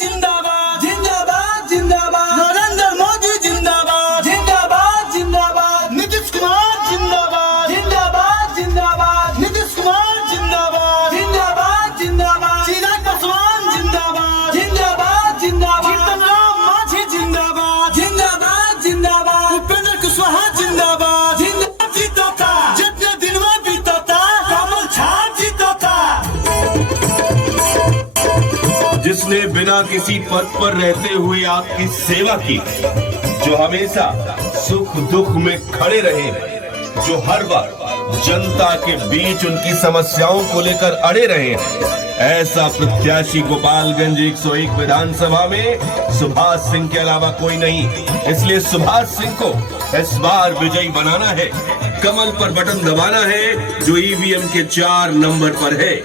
जिंदाबाद जिंदाबाद जिंदाबाद, नरेंद्र मोदी जिंदाबाद जिंदाबाद जिंदाबाद, नीतीश कुमार जिंदाबाद जिंदाबाद जिंदाबाद, नीतीश कुमार जिंदाबाद जिंदाबाद जिंदाबाद, चिराग पासवान जिंदाबाद जिंदाबाद जिंदाबाद, जीतन राम मांझी जिंदाबाद जिंदाबाद जिंदाबाद, उपेंद्र कुशवाहा जिंदाबाद जिंदाबाद, जीता था जितने दिन में बीता था कमल छाप जीता था। जिसने बिना किसी पद पर रहते हुए आपकी सेवा की, जो हमेशा सुख दुख में खड़े रहे, जो हर बार जनता के बीच उनकी समस्याओं को लेकर अड़े रहे हैं, ऐसा प्रत्याशी गोपालगंज 101 विधानसभा में सुभाष सिंह के अलावा कोई नहीं। इसलिए सुभाष सिंह को इस बार विजयी बनाना है, कमल पर बटन दबाना है जो ईवीएम के 4 नंबर पर है।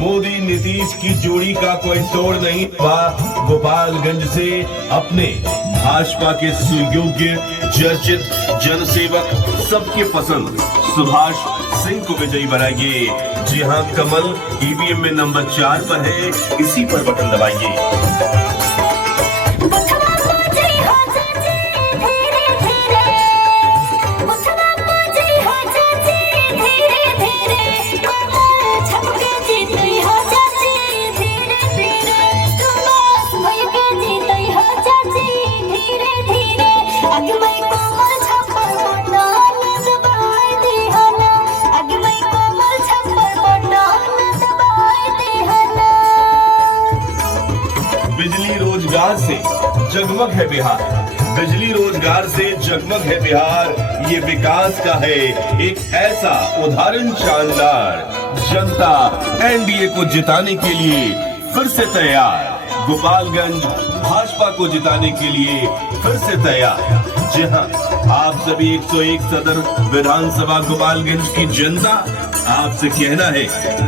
मोदी नीतीश की जोड़ी का कोई तोड़ नहीं। वह गोपालगंज से अपने भाजपा के सुयोग्य चर्चित जनसेवक सबके पसंद सुभाष सिंह को विजयी बनाइए। जी हां, कमल ईवीएम में नंबर 4 पर है, इसी पर बटन दबाइए। बिजली रोजगार से जगमग है बिहार, बिजली रोजगार से जगमग है बिहार। ये विकास का है एक ऐसा उदाहरण शानदार। जनता एनडीए को जिताने के लिए फिर से तैयार, गोपालगंज भाजपा को जिताने के लिए फिर से तैयार। जी हाँ, आप सभी 101 सदर विधानसभा गोपालगंज की जनता, आपसे कहना है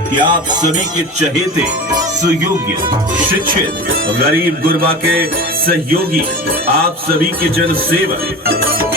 कि आप सभी के चहेते, सुयोग्य, शिक्षित, गरीब गुरबा के सहयोगी, आप सभी के जनसेवक